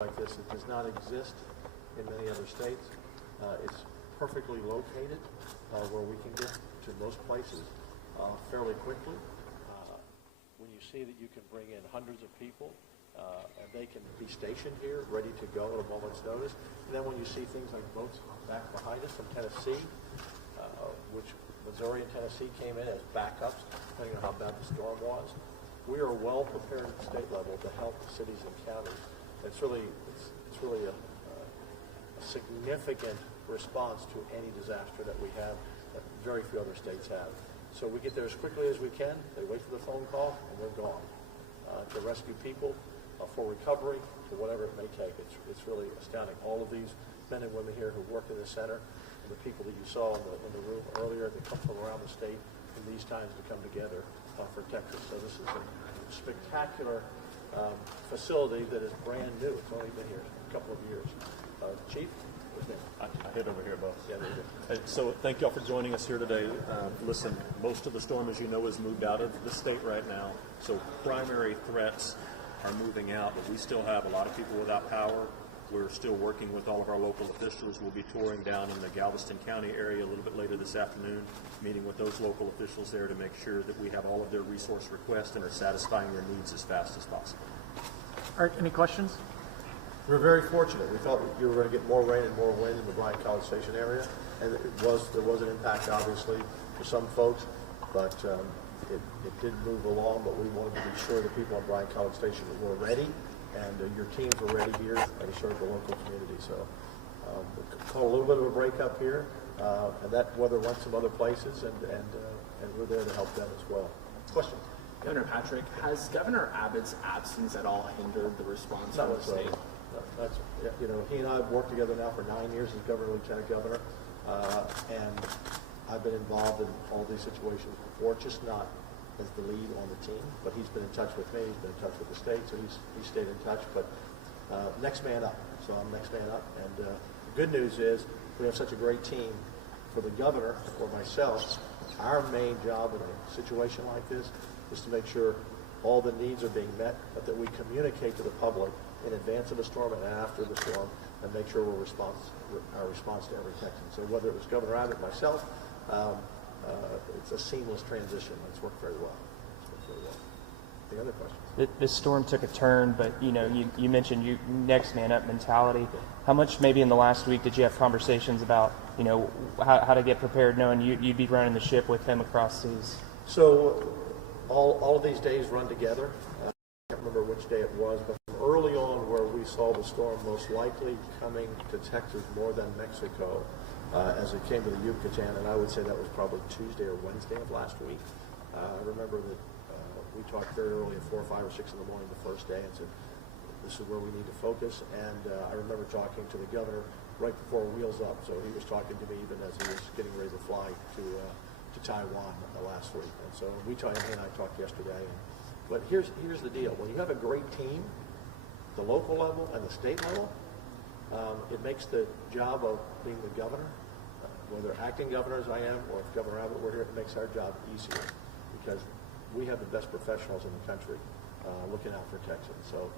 like this. It does not exist in many other states. It's perfectly located where we can get to most places fairly quickly. When you see that you can bring in hundreds of people and they can be stationed here, ready to go at a moment's notice. And then when you see things like boats back behind us from Tennessee, which Missouri and Tennessee came in as backups, depending on how bad the storm was, we are well prepared at the state level to help the cities and counties. It's really a significant response to any disaster that we have that very few other states have. So we get there as quickly as we can. They wait for the phone call, and we're gone to rescue people for recovery, to whatever it may take. It's really astounding. All of these men and women here who work in the center, and the people that you saw in the room earlier, that come from around the state in these times to come together for Texas. So this is a spectacular facility that is brand new. It's only been here a couple of years. Chief? I hit over here, boss. Yeah, there you go. Hey, so thank y'all for joining us here today. Listen, most of the storm, as you know, is moved out of the state right now. So primary threats are moving out, but we still have a lot of people without power. We're still working with all of our local officials. We'll be touring down in the Galveston County area a little bit later this afternoon, meeting with those local officials there to make sure that we have all of their resource requests and are satisfying their needs as fast as possible. All right, any questions? We're very fortunate. We thought you were going to get more rain and more wind in the Bryan College Station area, and there was an impact, obviously, for some folks, but it did move along. But we wanted to be sure the people on Bryan College Station were ready, and your teams were ready here to serve the local community. So we caught a little bit of a break up here, and that weather went some other places, and we're there to help them as well. Question? Governor Patrick, has Governor Abbott's absence at all hindered the response from the state? That's, he and I have worked together now for 9 years as governor, lieutenant governor, and I've been involved in all these situations before, just not as the lead on the team, but he's been in touch with me, he's been in touch with the state, so he's stayed in touch, but next man up, so I'm next man up, and the good news is we have such a great team. For the governor or myself, our main job in a situation like this is to make sure all the needs are being met, but that we communicate to the public in advance of a storm and after the storm, and make sure our response to every Texan. So whether it was Governor Abbott, myself, it's a seamless transition. It's worked very well. Any other questions? This storm took a turn, but you mentioned you next man up mentality. How much maybe in the last week did you have conversations about how to get prepared, knowing you'd be running the ship with him across seas? So all of these days run together. I can't remember which day it was, but from early on where we saw the storm most likely coming to Texas more than Mexico as it came to the Yucatan, and I would say that was probably Tuesday or Wednesday of last week. I remember that we talked very early at 4 or 5 or 6 in the morning the first day and said, this is where we need to focus. And I remember talking to the governor right before Wheels Up, so he was talking to me even as he was getting ready to fly to Taiwan last week. And so he and I talked yesterday. But here's the deal. When you have a great team, the local level and the state level, it makes the job of being the governor, whether acting governor as I am or if Governor Abbott were here, it makes our job easier because we have the best professionals in the country looking out for Texans. So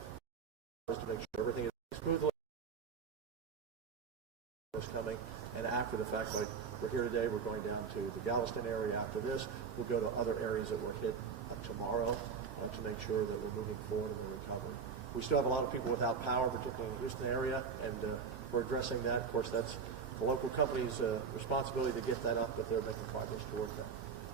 just to make sure everything is smoothly coming, and after the fact, like we're here today, we're going down to the Galveston area. After this, we'll go to other areas that were hit tomorrow to make sure that we're moving forward in the recovery. We still have a lot of people without power, particularly in the Houston area, and we're addressing that. Of course, that's the local company's responsibility to get that up, but they're making progress toward that.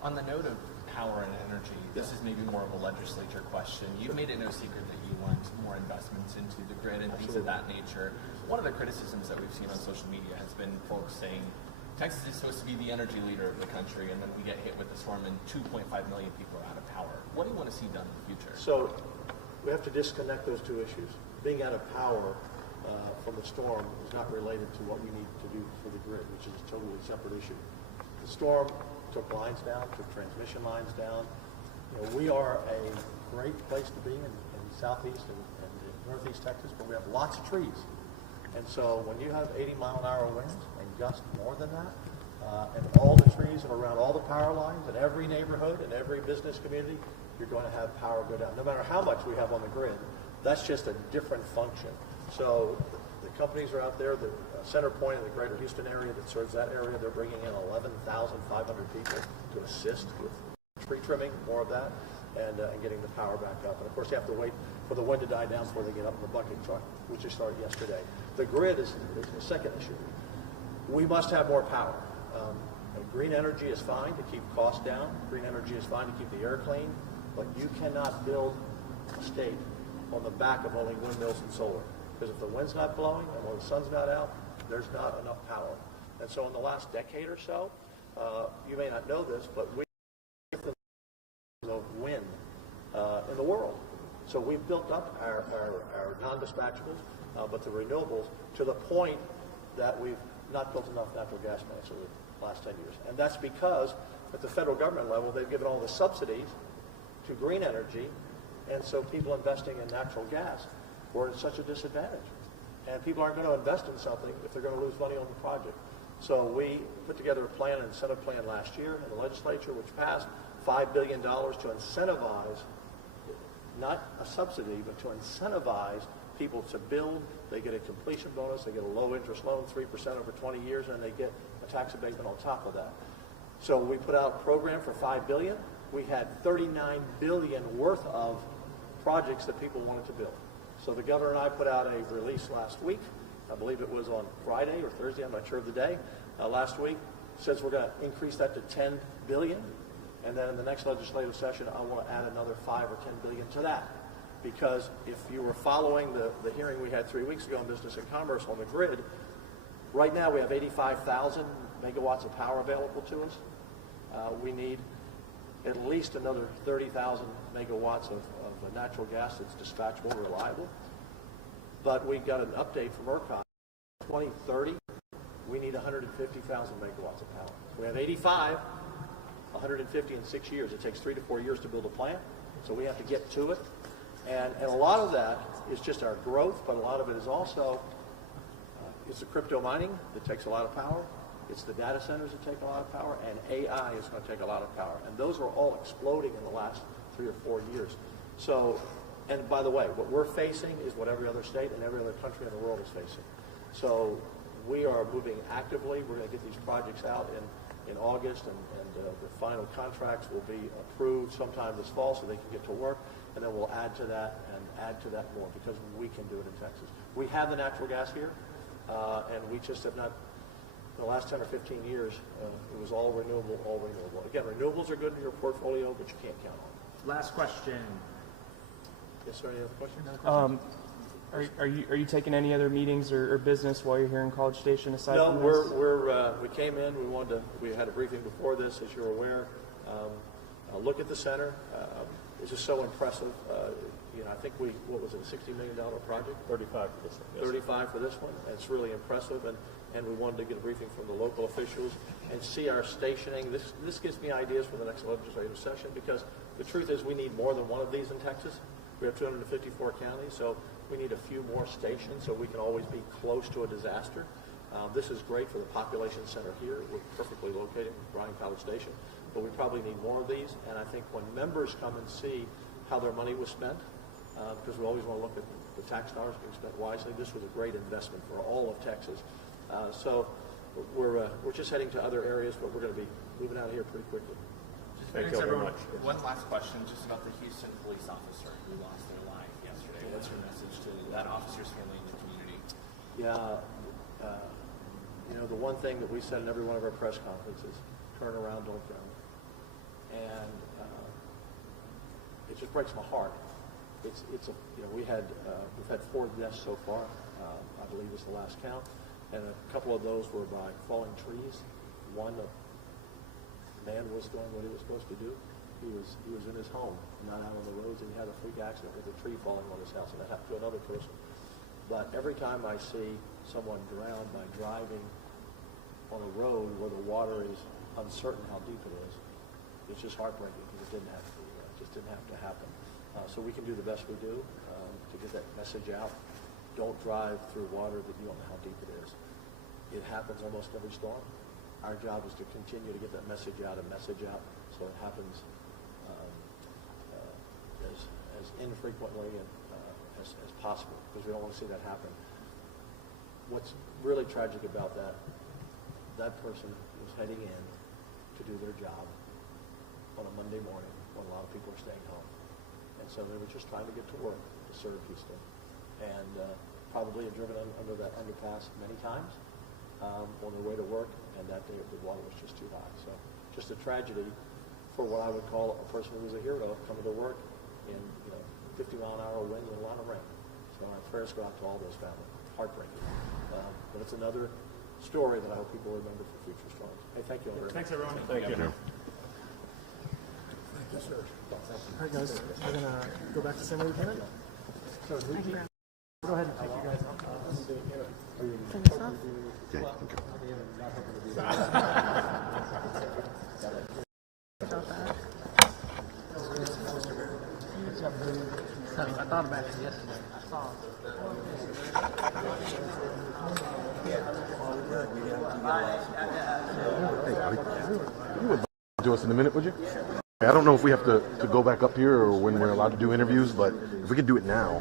On the note of power and energy, this is maybe more of a legislature question. You've made it no secret that you want more investments into the grid and things of that nature. One of the criticisms that we've seen on social media has been folks saying Texas is supposed to be the energy leader of the country, and then we get hit with the storm and 2.5 million people are out of power. What do you want to see done in the future? So we have to disconnect those two issues. Being out of power from the storm is not related to what we need to do for the grid, which is a totally separate issue. The storm took lines down, took transmission lines down. We are a great place to be in southeast and northeast Texas, but we have lots of trees. And so when you have 80-mile-an-hour winds and gusts more than that, and all the trees and around all the power lines in every neighborhood and every business community, you're going to have power go down. No matter how much we have on the grid, that's just a different function. So the companies are out there. The CenterPoint in the greater Houston area that serves that area, they're bringing in 11,500 people to assist with tree trimming, more of that, and getting the power back up. And of course, you have to wait for the wind to die down before they get up in the bucket truck, which just started yesterday. The grid is the second issue. We must have more power. Green energy is fine to keep costs down. Green energy is fine to keep the air clean, but you cannot build a state on the back of only windmills and solar. Because if the wind's not blowing and when the sun's not out, there's not enough power. And so in the last decade or so, you may not know this, but we of wind in the world. So we've built up our non-dispatchables, but the renewables to the point that we've not built enough natural gas plants over the last 10 years. And that's because at the federal government level, they've given all the subsidies to green energy, and so people investing in natural gas were at such a disadvantage. And people aren't going to invest in something if they're going to lose money on the project. So we put together a plan, an incentive plan last year in the legislature, which passed $5 billion to incentivize, not a subsidy, but to incentivize people to build. They get a completion bonus, they get a low interest loan, 3% over 20 years, and they get a tax abatement on top of that. So we put out a program for $5 billion. We had $39 billion worth of projects that people wanted to build. So the governor and I put out a release last week. I believe it was on Friday or Thursday, I'm not sure of the day, last week. Says we're going to increase that to $10 billion. And then in the next legislative session, I want to add another $5 or $10 billion to that. Because if you were following the hearing we had 3 weeks ago in Business and Commerce on the grid, right now we have 85,000 megawatts of power available to us. We need at least another 30,000 megawatts of natural gas that's dispatchable, reliable. But we got an update from ERCOT. 2030, we need 150,000 megawatts of power. So we have 85, 150 in 6 years. It takes 3 to 4 years to build a plant, so we have to get to it. And a lot of that is just our growth, but a lot of it is also it's the crypto mining that takes a lot of power. It's the data centers that take a lot of power, and AI is going to take a lot of power. And those are all exploding in the last 3 or 4 years. So, and by the way, what we're facing is what every other state and every other country in the world is facing. So we are moving actively. We're going to get these projects out in August, and the final contracts will be approved sometime this fall so they can get to work. And then we'll add to that and add to that more because we can do it in Texas. We have the natural gas here, and we just have not. In the last 10 or 15 years, it was all renewable, all renewable. Again, renewables are good in your portfolio, but you can't count on them. Last question. Yes, sir. Any other questions? Are you taking any other meetings or business while you're here in College Station aside No, from this? we came in. We had a briefing before this, as you're aware. Look at the center. It's just so impressive. I think what was it, a $60 million project? 35 for this one. Yes. 35 for this one. It's really impressive, and we wanted to get a briefing from the local officials and see our stationing. This gives me ideas for the next legislative session because the truth is we need more than one of these in Texas. We have 254 counties, so we need a few more stations so we can always be close to a disaster. This is great for the population center here. We're perfectly located in Bryan College Station, but we probably need more of these. And I think when members come and see how their money was spent, because we always want to look at the tax dollars being spent wisely, this was a great investment for all of Texas. So we're just heading to other areas, but we're going to be moving out of here pretty quickly. Thank you all very much. One last question, just about the Houston police officer who lost their life yesterday. What's your message to that officer's family and the community? Yeah, the one thing that we said in every one of our press conferences, turn around, don't drown. And it just breaks my heart. We've had 4 deaths so far. I believe is the last count, and a couple of those were by falling trees. One, the man was doing what he was supposed to do. He was in his home, not out on the roads, and he had a freak accident with a tree falling on his house, and that happened to another person. But every time I see someone drown by driving on a road where the water is uncertain how deep it is, it's just heartbreaking because it didn't have to. It just didn't have to happen. So we can do the best we do to get that message out. Don't drive through water that you don't know how deep it is. It happens almost every storm. Our job is to continue to get that message out so it happens as infrequently and as possible, because we don't want to see that happen. What's really tragic about that person was heading in to do their job on a Monday morning when a lot of people are staying home. And so they were just trying to get to work to serve Houston. And probably had driven under that underpass many times on their way to work, and that day the water was just too high. So just a tragedy for what I would call a person who was a hero coming to work in 50-mile-an-hour winds and a lot of rain. So our prayers go out to all those families. Heartbreaking. But it's another story that I hope people remember for future storms. Hey, thank you all very much. Thanks, everyone. Thank you. Yes, sir. All right, guys, we're going to go back to San Lieutenant. So, go ahead and take you guys off. Finish off? About that. I thought about it yesterday. I saw it. Hey, buddy. You would to us in a minute, would you? I don't know if we have to go back up here or when we're allowed to do interviews, but if we could do it now,